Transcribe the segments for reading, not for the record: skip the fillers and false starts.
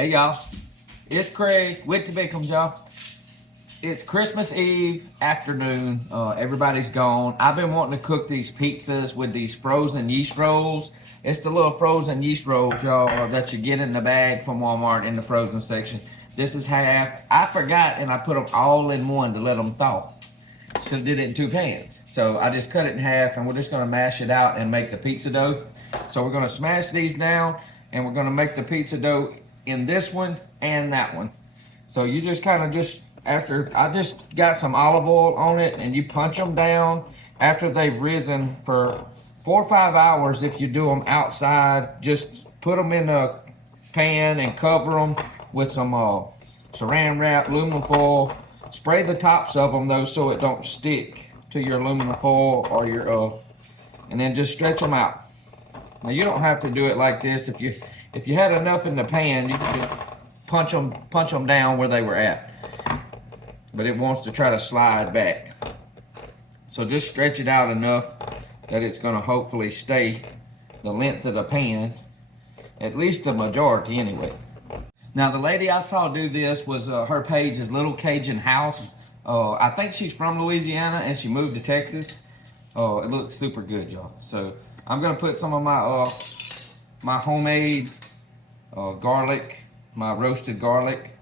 Hey y'all, it's Craig with the Bickums, y'all. It's Christmas Eve afternoon. Everybody's gone. I've been wanting to cook these pizzas with these frozen yeast rolls. It's the little frozen yeast rolls, y'all, that you get in the bag from Walmart in the frozen section. This is half. I forgot and I put them all in one to let them thaw. Should have did it in 2 pans. So I just cut it in half and we're just gonna mash it out and make the pizza dough. So we're gonna smash these down and we're gonna make the pizza dough in this one and that one. So you just kind of after I just got some olive oil on it and you punch them down after they've risen for 4 or 5 hours. If you do them outside, just put them in a pan and cover them with some saran wrap, aluminum foil. Spray the tops of them though so it don't stick to your aluminum foil or your and then just stretch them out. Now you don't have to do it like this. If you had enough in the pan, you can just punch them down where they were at. But it wants to try to slide back. So just stretch it out enough that it's gonna hopefully stay the length of the pan, at least the majority anyway. Now the lady I saw do this was her page is Little Cajun House. I think she's from Louisiana and she moved to Texas. It looks super good, y'all. So I'm gonna put some of my homemade garlic, my roasted garlic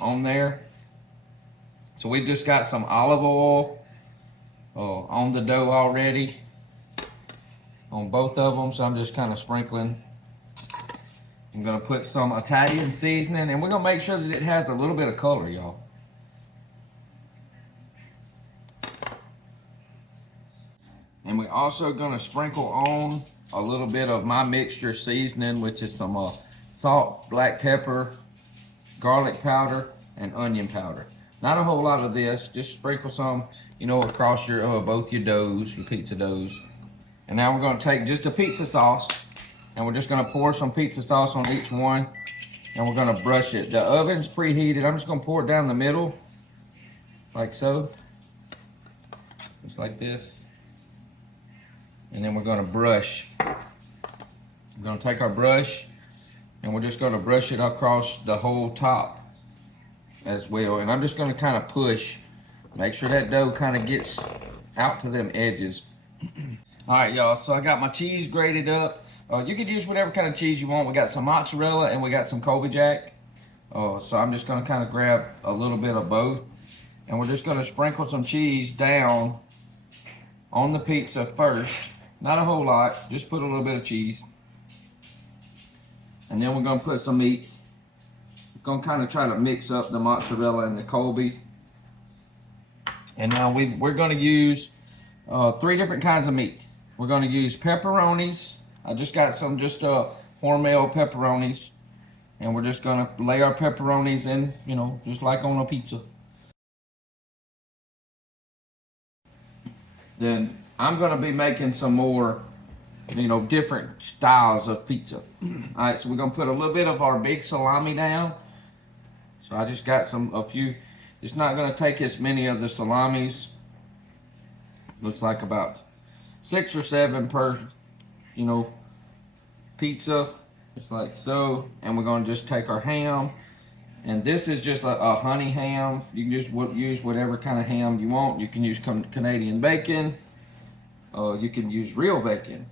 on there. So we just got some olive oil on the dough already on both of them. So I'm just kind of sprinkling. I'm gonna put some Italian seasoning and we're gonna make sure that it has a little bit of color, y'all. And we're also gonna sprinkle on a little bit of my mixture seasoning, which is some salt, black pepper, garlic powder, and onion powder. Not a whole lot of this, just sprinkle some, across your both your doughs, your pizza doughs. And now we're gonna take just a pizza sauce and we're just gonna pour some pizza sauce on each one and we're gonna brush it. The oven's preheated. I'm just gonna pour it down the middle, like so. Just like this. And then we're gonna brush. We're gonna take our brush and we're just gonna brush it across the whole top as well. And I'm just gonna kind of push, make sure that dough kind of gets out to them edges. All right, y'all, so I got my cheese grated up. You could use whatever kind of cheese you want. We got some mozzarella and we got some Colby Jack. So I'm just gonna kind of grab a little bit of both. And we're just gonna sprinkle some cheese down on the pizza first. Not a whole lot, just put a little bit of cheese. And then we're gonna put some meat. We're gonna kind of try to mix up the mozzarella and the Colby. And now we're gonna use 3 different kinds of meat. We're gonna use pepperonis. I just got some Hormel pepperonis. And we're just gonna lay our pepperonis in, just like on a pizza. Then I'm gonna be making some more, different styles of pizza. All right, so we're gonna put a little bit of our big salami down. So I just got a few. It's not gonna take as many of the salamis. Looks like about 6 or 7 per, pizza, just like so. And we're gonna just take our ham. And this is just a honey ham. You can just use whatever kind of ham you want. You can use Canadian bacon. You can use real bacon.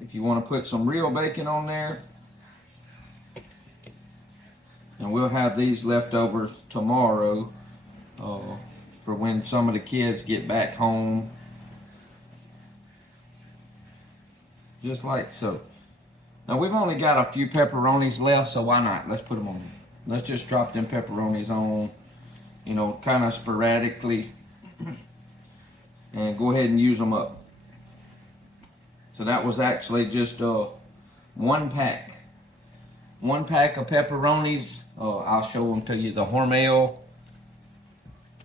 If you want to put some real bacon on there. And we'll have these leftovers tomorrow for when some of the kids get back home. Just like so. Now we've only got a few pepperonis left, so why not? Let's put them on there. Let's just drop them pepperonis on, kind of sporadically. And go ahead and use them up. So that was actually just 1 pack. 1 pack of pepperonis. I'll show them to you. The Hormel.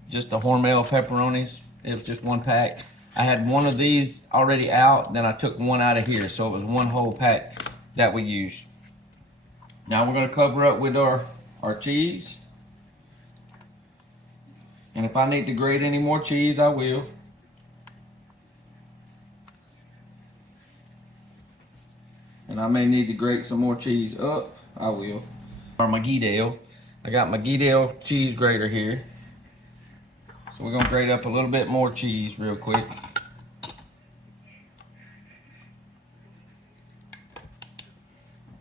Just the Hormel pepperonis. It was just 1 pack. I had 1 of these already out. Then I took 1 out of here. So it was 1 whole pack that we used. Now we're going to cover up with our cheese. And if I need to grate any more cheese, I will. And I may need to grate some more cheese up. I will. Or my Ghidel. I got my Ghidel cheese grater here. So we're gonna grate up a little bit more cheese real quick.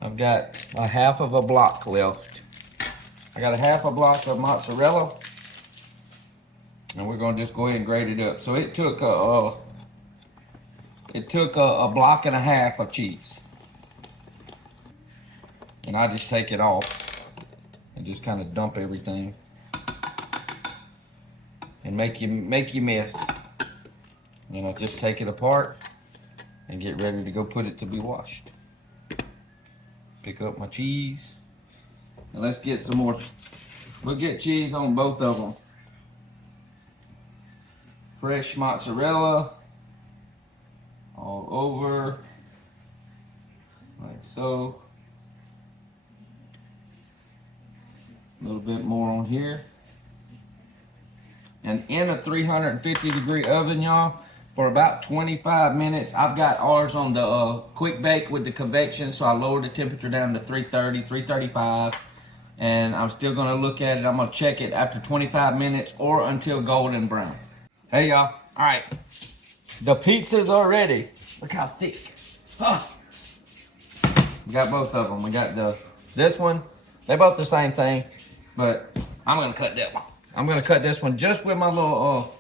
I've got a half of a block left. I got a half a block of mozzarella, and we're gonna just go ahead and grate it up. So it took a block and a half of cheese, and I just take it off and just kind of dump everything and make you mess. You know, just take it apart and get ready to go put it to be washed. Pick up my cheese, and let's get some more. We'll get cheese on both of them. Fresh mozzarella all over, like so. A little bit more on here. And in a 350-degree oven, y'all, for about 25 minutes. I've got ours on the quick bake with the convection, so I lowered the temperature down to 330, 335. And I'm still gonna look at it. I'm gonna check it after 25 minutes or until golden brown. Hey y'all, all right. The pizzas are ready. Look how thick. We got both of them. We got this one. They're both the same thing, but I'm gonna cut that one. I'm gonna cut this one just with my little,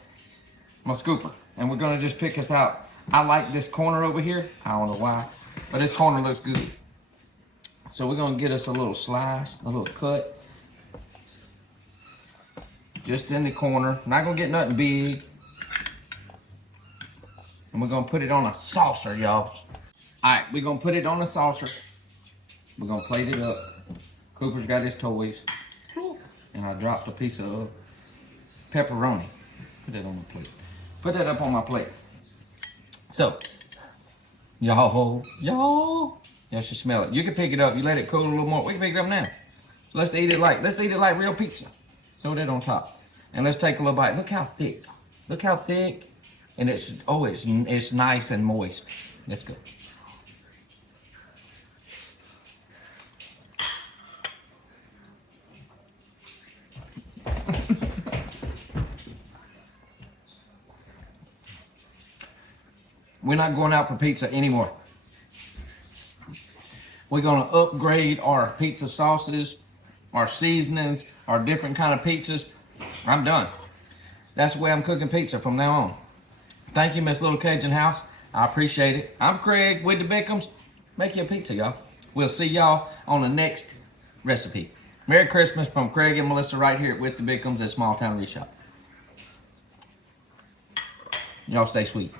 my scooper. And we're gonna just pick this out. I like this corner over here. I don't know why, but this corner looks good. So we're gonna get us a little slice, a little cut. Just in the corner. Not gonna get nothing big. And we're gonna put it on a saucer, y'all. All right, we're gonna put it on a saucer. We're gonna plate it up. Cooper's got his toys. And I dropped a piece of pepperoni. Put that on my plate. Put that up on my plate. So, y'all should smell it. You can pick it up. You let it cool a little more. We can pick it up now. So let's eat it like real pizza. Throw that on top, and let's take a little bite. Look how thick. Look how thick, and it's nice and moist. Let's go. We're not going out for pizza anymore. We're gonna upgrade our pizza sauces, our seasonings, our different kind of pizzas. I'm done. That's the way I'm cooking pizza from now on. Thank you, Miss Little Cajun House. I appreciate it. I'm Craig with the Bickhams. Make you a pizza, y'all. We'll see y'all on the next recipe. Merry Christmas from Craig and Melissa right here at With the Bickhams at Small Town Reshop. Y'all stay sweet.